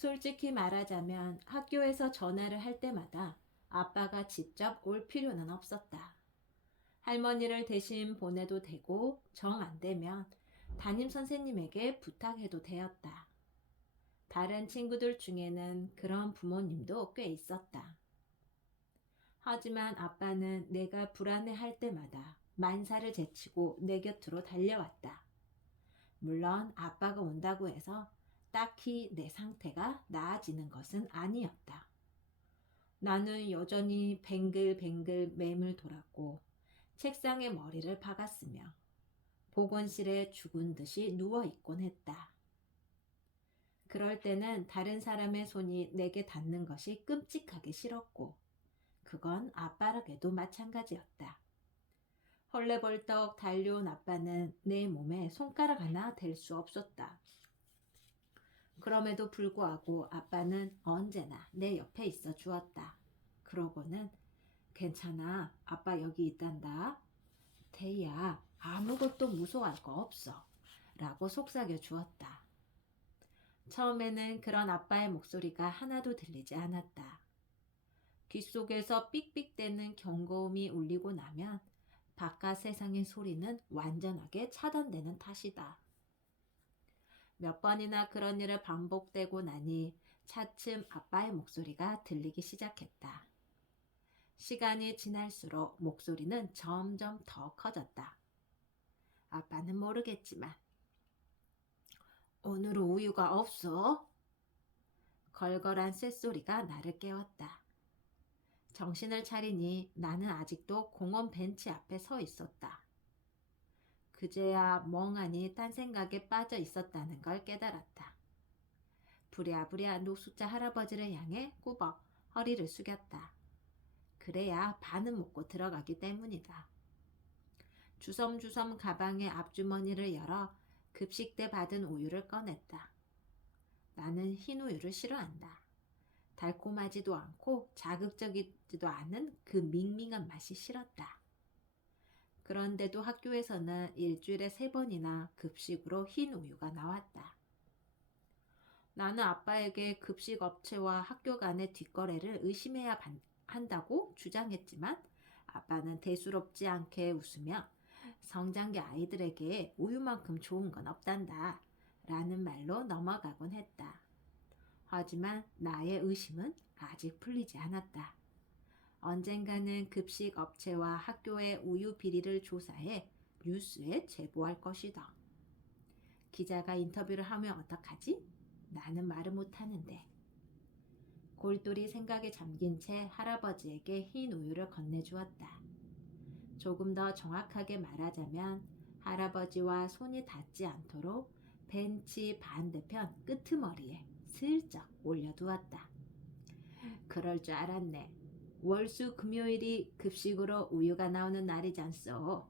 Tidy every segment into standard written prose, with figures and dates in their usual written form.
솔직히 말하자면 학교에서 전화를 할 때마다 아빠가 직접 올 필요는 없었다. 할머니를 대신 보내도 되고 정 안 되면 담임 선생님에게 부탁해도 되었다. 다른 친구들 중에는 그런 부모님도 꽤 있었다. 하지만 아빠는 내가 불안해할 때마다 만사를 제치고 내 곁으로 달려왔다. 물론 아빠가 온다고 해서 딱히 내 상태가 나아지는 것은 아니었다. 나는 여전히 뱅글뱅글 맴을 돌았고 책상에 머리를 박았으며 보건실에 죽은 듯이 누워있곤 했다. 그럴 때는 다른 사람의 손이 내게 닿는 것이 끔찍하게 싫었고 그건 아빠에게도 마찬가지였다. 헐레벌떡 달려온 아빠는 내 몸에 손가락 하나 댈 수 없었다. 그럼에도 불구하고 아빠는 언제나 내 옆에 있어 주었다. 그러고는 괜찮아, 아빠 여기 있단다. 태희야, 아무것도 무서워할 거 없어. 라고 속삭여 주었다. 처음에는 그런 아빠의 목소리가 하나도 들리지 않았다. 귓속에서 삑삑대는 경고음이 울리고 나면 바깥 세상의 소리는 완전하게 차단되는 탓이다. 몇 번이나 그런 일을 반복되고 나니 차츰 아빠의 목소리가 들리기 시작했다. 시간이 지날수록 목소리는 점점 더 커졌다. 아빠는 모르겠지만 오늘은 우유가 없어? 걸걸한 쇳소리가 나를 깨웠다. 정신을 차리니 나는 아직도 공원 벤치 앞에 서 있었다. 그제야 멍하니 딴 생각에 빠져 있었다는 걸 깨달았다. 부랴부랴 노숙자 할아버지를 향해 꾸벅 허리를 숙였다. 그래야 반은 먹고 들어가기 때문이다. 주섬주섬 가방의 앞주머니를 열어 급식 때 받은 우유를 꺼냈다. 나는 흰 우유를 싫어한다. 달콤하지도 않고 자극적이지도 않은 그 밍밍한 맛이 싫었다. 그런데도 학교에서는 일주일에 3번이나 급식으로 흰 우유가 나왔다. 나는 아빠에게 급식 업체와 학교 간의 뒷거래를 의심해야 한다고 주장했지만 아빠는 대수롭지 않게 웃으며 성장기 아이들에게 우유만큼 좋은 건 없단다 라는 말로 넘어가곤 했다. 하지만 나의 의심은 아직 풀리지 않았다. 언젠가는 급식 업체와 학교의 우유 비리를 조사해 뉴스에 제보할 것이다. 기자가 인터뷰를 하면 어떡하지? 나는 말을 못하는데. 골똘히 생각에 잠긴 채 할아버지에게 흰 우유를 건네주었다. 조금 더 정확하게 말하자면 할아버지와 손이 닿지 않도록 벤치 반대편 끄트머리에 슬쩍 올려두었다. 그럴 줄 알았네. 월수 금요일이 급식으로 우유가 나오는 날이잖소.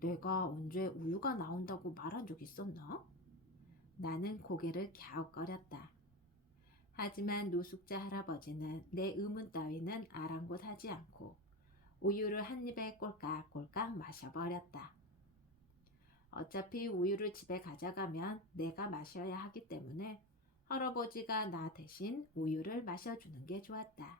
내가 언제 우유가 나온다고 말한 적 있었나? 나는 고개를 갸웃거렸다. 하지만 노숙자 할아버지는 내 의문 따위는 아랑곳하지 않고 우유를 한 입에 꼴깍꼴깍 마셔버렸다. 어차피 우유를 집에 가져가면 내가 마셔야 하기 때문에 할아버지가 나 대신 우유를 마셔주는 게 좋았다.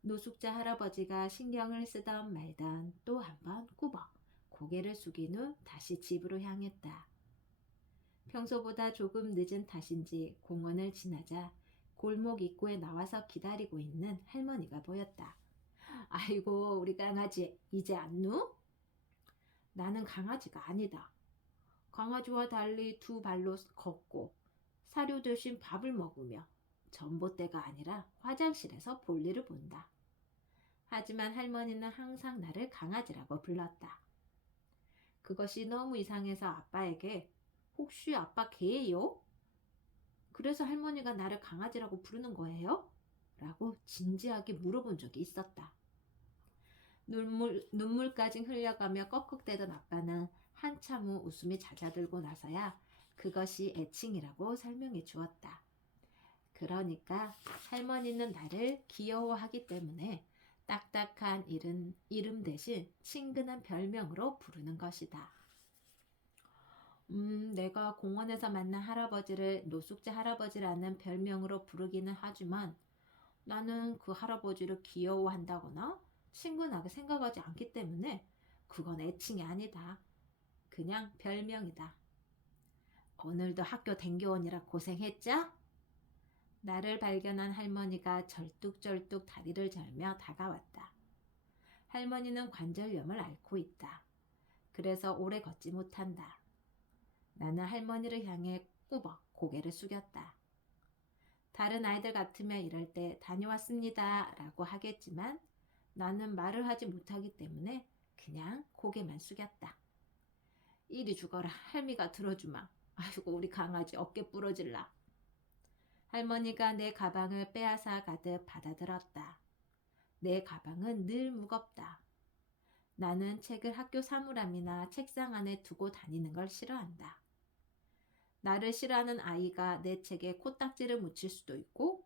노숙자 할아버지가 신경을 쓰던 말던 또 한 번 꾸벅 고개를 숙인 후 다시 집으로 향했다. 평소보다 조금 늦은 탓인지 공원을 지나자 골목 입구에 나와서 기다리고 있는 할머니가 보였다. 아이고, 우리 강아지 이제 안누? 나는 강아지가 아니다. 강아지와 달리 2발로 걷고 사료 대신 밥을 먹으며 전봇대가 아니라 화장실에서 볼일을 본다. 하지만 할머니는 항상 나를 강아지라고 불렀다. 그것이 너무 이상해서 아빠에게 혹시 아빠 개예요? 그래서 할머니가 나를 강아지라고 부르는 거예요? 라고 진지하게 물어본 적이 있었다. 눈물까지 흘려가며 꺽꺽대던 아빠는 한참 후 웃음이 잦아들고 나서야 그것이 애칭이라고 설명해 주었다. 그러니까 할머니는 나를 귀여워하기 때문에 딱딱한 이름 대신 친근한 별명으로 부르는 것이다. 내가 공원에서 만난 할아버지를 노숙자 할아버지라는 별명으로 부르기는 하지만 나는 그 할아버지를 귀여워한다거나 친근하게 생각하지 않기 때문에 그건 애칭이 아니다. 그냥 별명이다. 오늘도 학교 댕겨오느라 고생했죠? 나를 발견한 할머니가 절뚝절뚝 다리를 절며 다가왔다. 할머니는 관절염을 앓고 있다. 그래서 오래 걷지 못한다. 나는 할머니를 향해 꾸벅 고개를 숙였다. 다른 아이들 같으면 이럴 때 다녀왔습니다 라고 하겠지만 나는 말을 하지 못하기 때문에 그냥 고개만 숙였다. 이리 죽어라. 할미가 들어주마. 아이고 우리 강아지 어깨 부러질라. 할머니가 내 가방을 빼앗아 가득 받아들었다. 내 가방은 늘 무겁다. 나는 책을 학교 사물함이나 책상 안에 두고 다니는 걸 싫어한다. 나를 싫어하는 아이가 내 책에 코딱지를 묻힐 수도 있고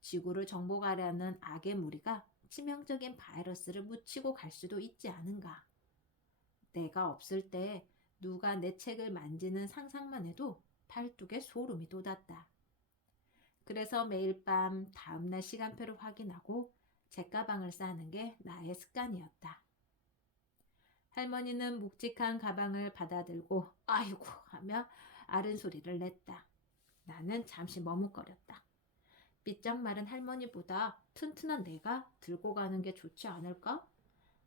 지구를 정복하려는 악의 무리가 치명적인 바이러스를 묻히고 갈 수도 있지 않은가. 내가 없을 때 누가 내 책을 만지는 상상만 해도 팔뚝에 소름이 돋았다. 그래서 매일 밤 다음날 시간표를 확인하고 책가방을 싸는 게 나의 습관이었다. 할머니는 묵직한 가방을 받아들고 아이고 하며 아른 소리를 냈다. 나는 잠시 머뭇거렸다. 삐쩍 마른 할머니보다 튼튼한 내가 들고 가는 게 좋지 않을까?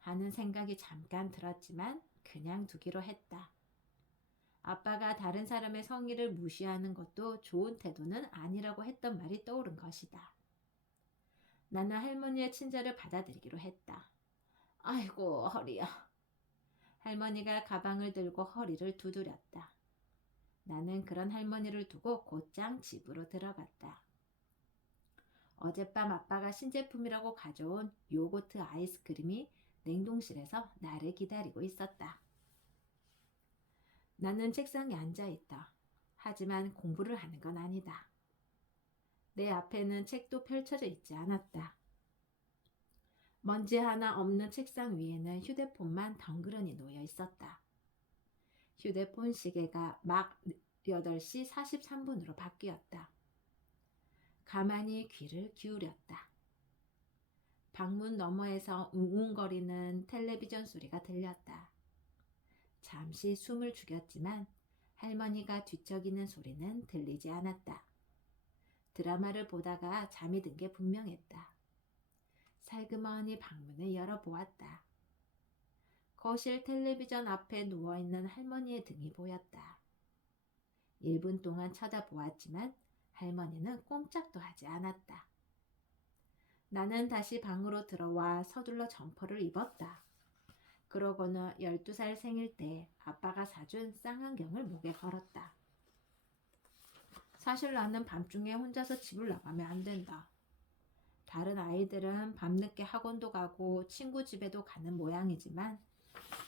하는 생각이 잠깐 들었지만 그냥 두기로 했다. 아빠가 다른 사람의 성의를 무시하는 것도 좋은 태도는 아니라고 했던 말이 떠오른 것이다. 나는 할머니의 친절을 받아들이기로 했다. 아이고 허리야. 할머니가 가방을 들고 허리를 두드렸다. 나는 그런 할머니를 두고 곧장 집으로 들어갔다. 어젯밤 아빠가 신제품이라고 가져온 요거트 아이스크림이 냉동실에서 나를 기다리고 있었다. 나는 책상에 앉아 있다. 하지만 공부를 하는 건 아니다. 내 앞에는 책도 펼쳐져 있지 않았다. 먼지 하나 없는 책상 위에는 휴대폰만 덩그러니 놓여 있었다. 휴대폰 시계가 막 8시 43분으로 바뀌었다. 가만히 귀를 기울였다. 방문 너머에서 웅웅거리는 텔레비전 소리가 들렸다. 잠시 숨을 죽였지만 할머니가 뒤척이는 소리는 들리지 않았다. 드라마를 보다가 잠이 든 게 분명했다. 살그머니 방문을 열어보았다. 거실 텔레비전 앞에 누워있는 할머니의 등이 보였다. 1분 동안 쳐다보았지만 할머니는 꼼짝도 하지 않았다. 나는 다시 방으로 들어와 서둘러 점퍼를 입었다. 그러고는 12살 생일 때 아빠가 사준 쌍안경을 목에 걸었다. 사실 나는 밤중에 혼자서 집을 나가면 안 된다. 다른 아이들은 밤늦게 학원도 가고 친구 집에도 가는 모양이지만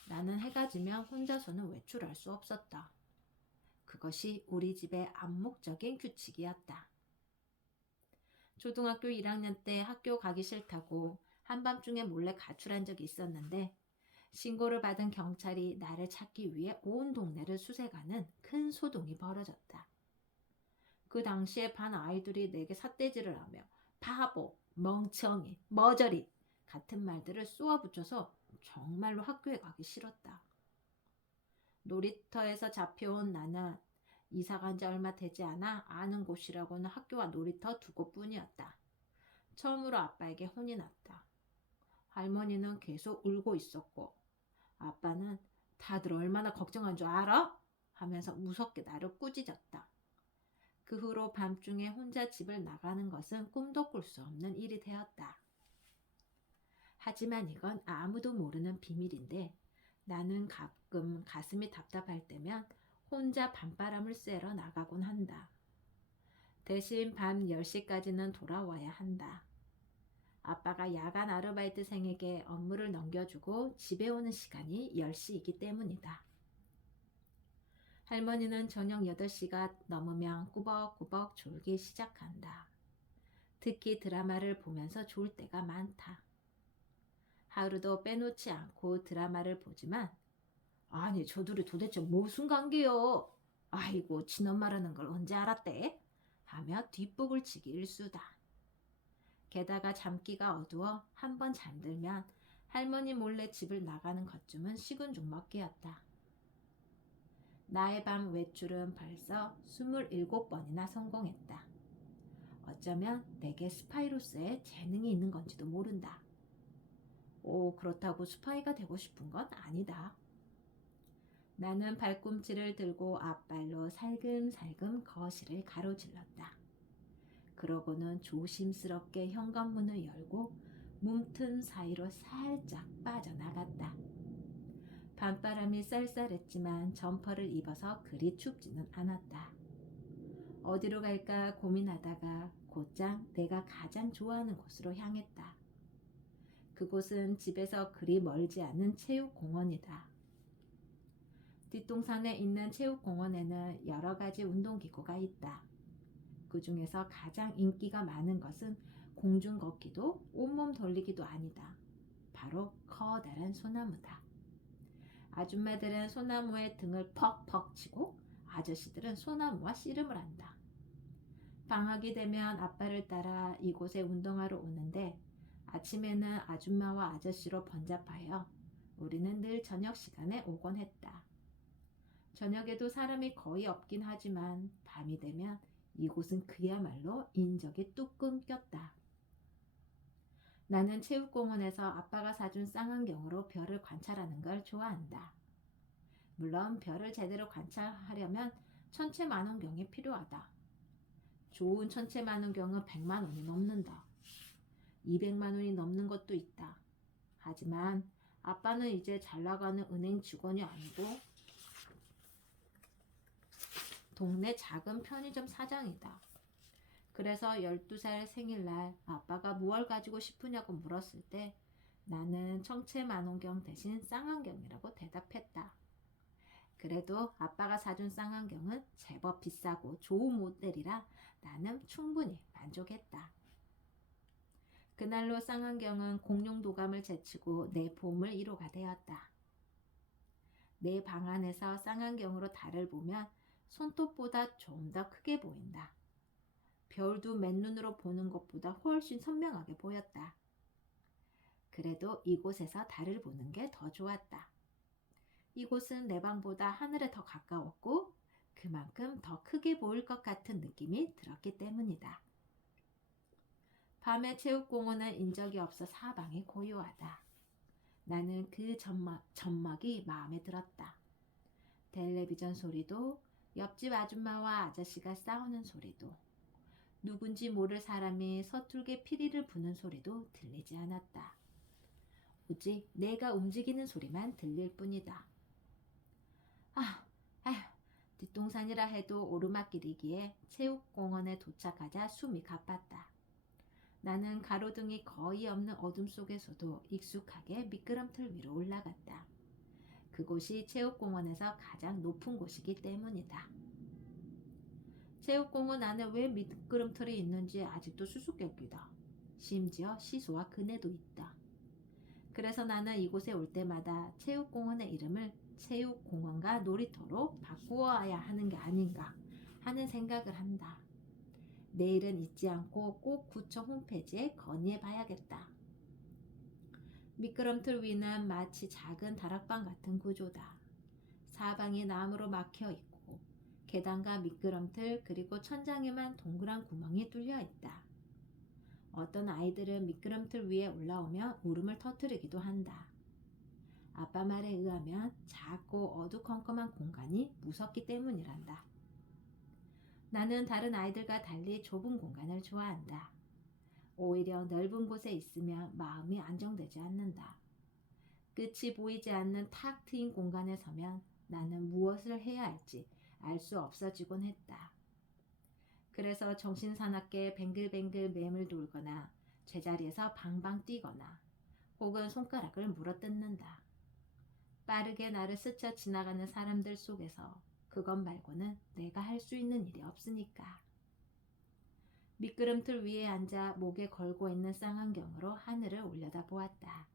나는 해가 지면 혼자서는 외출할 수 없었다. 그것이 우리 집의 암묵적인 규칙이었다. 초등학교 1학년 때 학교 가기 싫다고 한밤중에 몰래 가출한 적이 있었는데 신고를 받은 경찰이 나를 찾기 위해 온 동네를 수색하는 큰 소동이 벌어졌다. 그 당시에 반 아이들이 내게 삿대질을 하며 바보, 멍청이, 머저리 같은 말들을 쏘아붙여서 정말로 학교에 가기 싫었다. 놀이터에서 잡혀온 나는 이사 간 지 얼마 되지 않아 아는 곳이라고는 학교와 놀이터 두 곳뿐이었다. 처음으로 아빠에게 혼이 났다. 할머니는 계속 울고 있었고 아빠는 다들 얼마나 걱정한 줄 알아? 하면서 무섭게 나를 꾸짖었다. 그 후로 밤중에 혼자 집을 나가는 것은 꿈도 꿀 수 없는 일이 되었다. 하지만 이건 아무도 모르는 비밀인데 나는 가끔 가슴이 답답할 때면 혼자 밤바람을 쐬러 나가곤 한다. 대신 밤 10시까지는 돌아와야 한다. 아빠가 야간 아르바이트생에게 업무를 넘겨주고 집에 오는 시간이 10시이기 때문이다. 할머니는 저녁 8시가 넘으면 꾸벅꾸벅 졸기 시작한다. 특히 드라마를 보면서 졸 때가 많다. 하루도 빼놓지 않고 드라마를 보지만 아니 저들이 도대체 무슨 관계요? 아이고, 친엄 말하는 걸 언제 알았대? 하며 뒷북을 치기 일쑤다. 게다가 잠기가 어두워 한 번 잠들면 할머니 몰래 집을 나가는 것쯤은 식은 죽 먹기였다. 나의 밤 외출은 벌써 27번이나 성공했다. 어쩌면 내게 스파이로서의 재능이 있는 건지도 모른다. 그렇다고 스파이가 되고 싶은 건 아니다. 나는 발꿈치를 들고 앞발로 살금살금 거실을 가로질렀다. 그러고는 조심스럽게 현관문을 열고 문틈 사이로 살짝 빠져나갔다. 밤바람이 쌀쌀했지만 점퍼를 입어서 그리 춥지는 않았다. 어디로 갈까 고민하다가 곧장 내가 가장 좋아하는 곳으로 향했다. 그곳은 집에서 그리 멀지 않은 체육공원이다. 뒷동산에 있는 체육공원에는 여러 가지 운동기구가 있다. 그 중에서 가장 인기가 많은 것은 공중 걷기도 온몸 돌리기도 아니다. 바로 커다란 소나무다. 아줌마들은 소나무에 등을 퍽퍽 치고 아저씨들은 소나무와 씨름을 한다. 방학이 되면 아빠를 따라 이곳에 운동하러 오는데 아침에는 아줌마와 아저씨로 번잡하여 우리는 늘 저녁 시간에 오곤 했다. 저녁에도 사람이 거의 없긴 하지만 밤이 되면 이곳은 그야말로 인적이 뚝 끊겼다. 나는 체육공원에서 아빠가 사준 쌍안경으로 별을 관찰하는 걸 좋아한다. 물론 별을 제대로 관찰하려면 천체만원경이 필요하다. 좋은 천체만원경은 100만 원이 넘는다. 200만 원이 넘는 것도 있다. 하지만 아빠는 이제 잘 나가는 은행 직원이 아니고 동네 작은 편의점 사장이다. 그래서 12살 생일날 아빠가 무얼 가지고 싶으냐고 물었을 때 나는 청체만원경 대신 쌍안경이라고 대답했다. 그래도 아빠가 사준 쌍안경은 제법 비싸고 좋은 모델이라 나는 충분히 만족했다. 그날로 쌍안경은 공룡 도감을 제치고 내 보물 1호가 되었다. 내 방 안에서 쌍안경으로 달을 보면 손톱보다 좀 더 크게 보인다. 별도 맨눈으로 보는 것보다 훨씬 선명하게 보였다. 그래도 이곳에서 달을 보는 게 더 좋았다. 이곳은 내 방보다 하늘에 더 가까웠고 그만큼 더 크게 보일 것 같은 느낌이 들었기 때문이다. 밤에 체육공원은 인적이 없어 사방이 고요하다. 나는 그 점막이 마음에 들었다. 텔레비전 소리도 옆집 아줌마와 아저씨가 싸우는 소리도 누군지 모를 사람이 서툴게 피리를 부는 소리도 들리지 않았다. 오직 내가 움직이는 소리만 들릴 뿐이다. 아휴, 뒷동산이라 해도 오르막길이기에 체육공원에 도착하자 숨이 가빴다. 나는 가로등이 거의 없는 어둠 속에서도 익숙하게 미끄럼틀 위로 올라갔다. 그곳이 체육공원에서 가장 높은 곳이기 때문이다. 체육공원 안에 왜 미끄럼틀이 있는지 아직도 수수께끼다. 심지어 시소와 그네도 있다. 그래서 나는 이곳에 올 때마다 체육공원의 이름을 체육공원과 놀이터로 바꾸어야 하는 게 아닌가 하는 생각을 한다. 내일은 잊지 않고 꼭 구청 홈페이지에 건의해 봐야겠다. 미끄럼틀 위는 마치 작은 다락방 같은 구조다. 사방이 나무로 막혀 있고 계단과 미끄럼틀 그리고 천장에만 동그란 구멍이 뚫려 있다. 어떤 아이들은 미끄럼틀 위에 올라오며 울음을 터뜨리기도 한다. 아빠 말에 의하면 작고 어두컴컴한 공간이 무섭기 때문이란다. 나는 다른 아이들과 달리 좁은 공간을 좋아한다. 오히려 넓은 곳에 있으면 마음이 안정되지 않는다. 끝이 보이지 않는 탁 트인 공간에 서면 나는 무엇을 해야 할지 알 수 없어지곤 했다. 그래서 정신사납게 뱅글뱅글 맴을 돌거나 제자리에서 방방 뛰거나 혹은 손가락을 물어뜯는다. 빠르게 나를 스쳐 지나가는 사람들 속에서 그것 말고는 내가 할 수 있는 일이 없으니까. 미끄럼틀 위에 앉아 목에 걸고 있는 쌍안경으로 하늘을 올려다 보았다.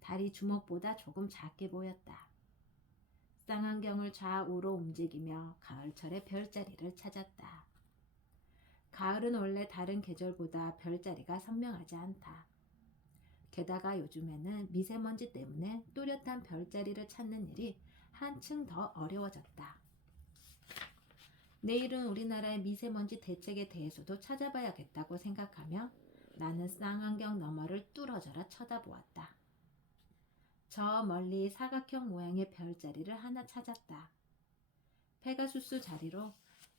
달이 주먹보다 조금 작게 보였다. 쌍안경을 좌우로 움직이며 가을철의 별자리를 찾았다. 가을은 원래 다른 계절보다 별자리가 선명하지 않다. 게다가 요즘에는 미세먼지 때문에 또렷한 별자리를 찾는 일이 한층 더 어려워졌다. 내일은 우리나라의 미세먼지 대책에 대해서도 찾아봐야겠다고 생각하며 나는 쌍안경 너머를 뚫어져라 쳐다보았다. 저 멀리 사각형 모양의 별자리를 하나 찾았다. 페가수스 자리로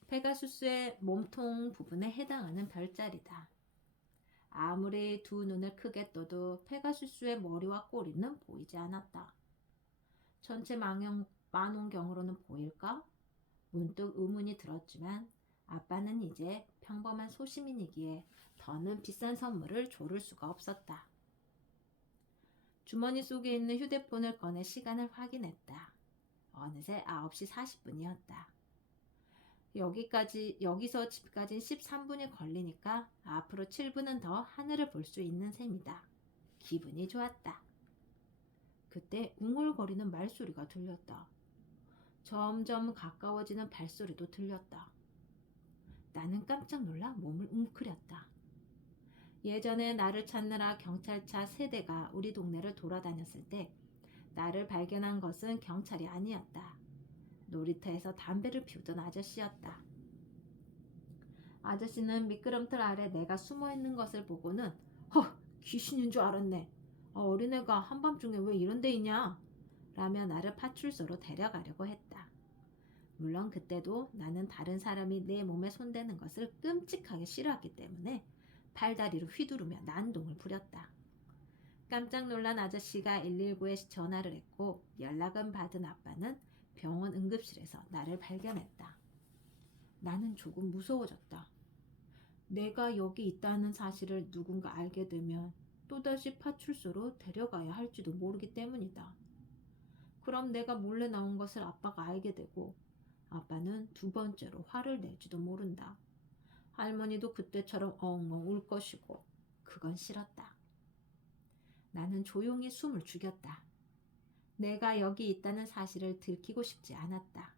페가수스의 몸통 부분에 해당하는 별자리다. 아무리 두 눈을 크게 떠도 페가수스의 머리와 꼬리는 보이지 않았다. 전체 망원경으로는 보일까? 문득 의문이 들었지만 아빠는 이제 평범한 소시민이기에 더는 비싼 선물을 조를 수가 없었다. 주머니 속에 있는 휴대폰을 꺼내 시간을 확인했다. 어느새 9시 40분이었다. 여기서 집까지 13분이 걸리니까 앞으로 7분은 더 하늘을 볼 수 있는 셈이다. 기분이 좋았다. 그때 웅얼거리는 말소리가 들렸다. 점점 가까워지는 발소리도 들렸다. 나는 깜짝 놀라 몸을 웅크렸다. 예전에 나를 찾느라 경찰차 3대가 우리 동네를 돌아다녔을 때 나를 발견한 것은 경찰이 아니었다. 놀이터에서 담배를 피우던 아저씨였다. 아저씨는 미끄럼틀 아래 내가 숨어있는 것을 보고는 귀신인 줄 알았네. 어린애가 한밤중에 왜 이런 데 있냐? 라며 나를 파출소로 데려가려고 했다. 물론 그때도 나는 다른 사람이 내 몸에 손대는 것을 끔찍하게 싫어했기 때문에 팔다리를 휘두르며 난동을 부렸다. 깜짝 놀란 아저씨가 119에 전화를 했고 연락은 받은 아빠는 병원 응급실에서 나를 발견했다. 나는 조금 무서워졌다. 내가 여기 있다는 사실을 누군가 알게 되면 또다시 파출소로 데려가야 할지도 모르기 때문이다. 그럼 내가 몰래 나온 것을 아빠가 알게 되고 아빠는 2번째로 화를 낼지도 모른다. 할머니도 그때처럼 엉엉 울 것이고 그건 싫었다. 나는 조용히 숨을 죽였다. 내가 여기 있다는 사실을 들키고 싶지 않았다.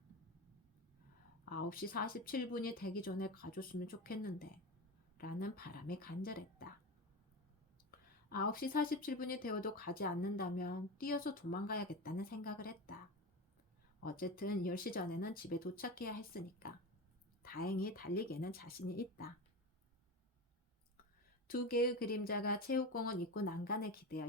9시 47분이 되기 전에 가줬으면 좋겠는데 라는 바람이 간절했다. 9시 47분이 되어도 가지 않는다면 뛰어서 도망가야겠다는 생각을 했다. 어쨌든 10시 전에는 집에 도착해야 했으니까. 다행히 달리기에는 자신이 있다. 2개의 그림자가 체육공원 입구 난간에 기대어